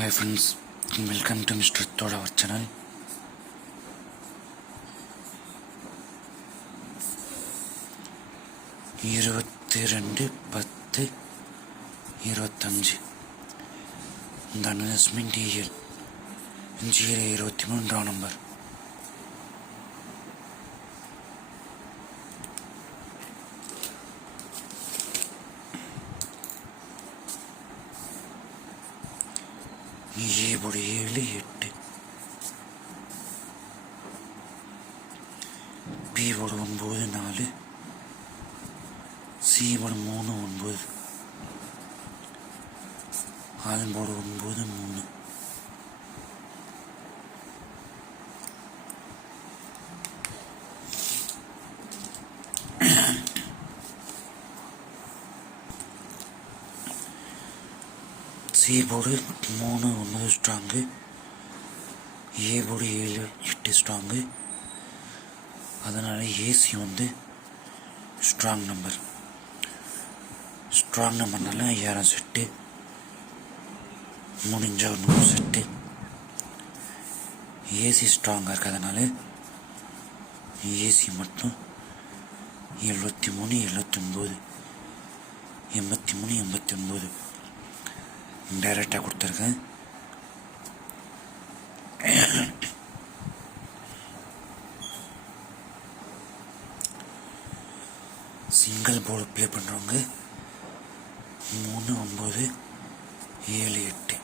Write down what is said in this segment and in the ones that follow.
Hi friends welcome to mister தோட our channel இருபத்தி ரெண்டு பத்து இருபத்தஞ்சு. தனலட்சுமி டிஎல் ஜீரோ இருபத்தி மூன்றாம் நம்பர். ஏழு ஏழு எட்டு பியோட ஒன்பது நாலு சியோட மூணு ஒன்பது ஆல்போட ஒன்பது மூணு சி போர்டு மூணு ஒன்பது ஸ்ட்ராங்கு ஏ போர்டு ஏழு எட்டு ஸ்ட்ராங்கு அதனால் ஏசி வந்து ஸ்ட்ராங் நம்பர் ஸ்ட்ராங் நம்பர்னால ஐயாயிரம் செட்டு முடிஞ்சால் நூறு செட்டு ஏசி ஸ்ட்ராங்காக இருக்கிறதுனால ஏசி மட்டும் எழுபத்தி மூணு எழுபத்தி ஒம்பது எண்பத்தி மூணு எண்பத்தி ஒம்பது டைரெக்டாக கொடுத்துருக்கேன். சிங்கிள் போர்டு ப்ளே பண்ணுறவங்க மூணு ஒம்பது ஏழு எட்டு.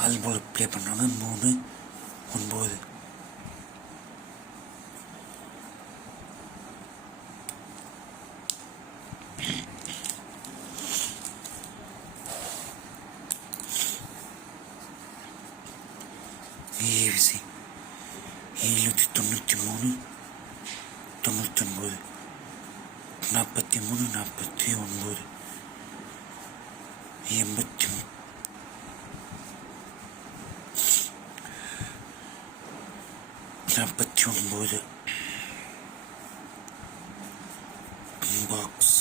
ஆல் போர்டு ப்ளே பண்ணுறவங்க மூணு ஒம்பது ஏவிசி எழுநூற்றி தொண்ணூற்றி மூணு தொண்ணூத்தொன்பது நாற்பத்தி மூணு நாற்பத்தி ஒன்பது எண்பத்தி மூ- நாற்பத்தி ஒன்பது பாக்ஸ்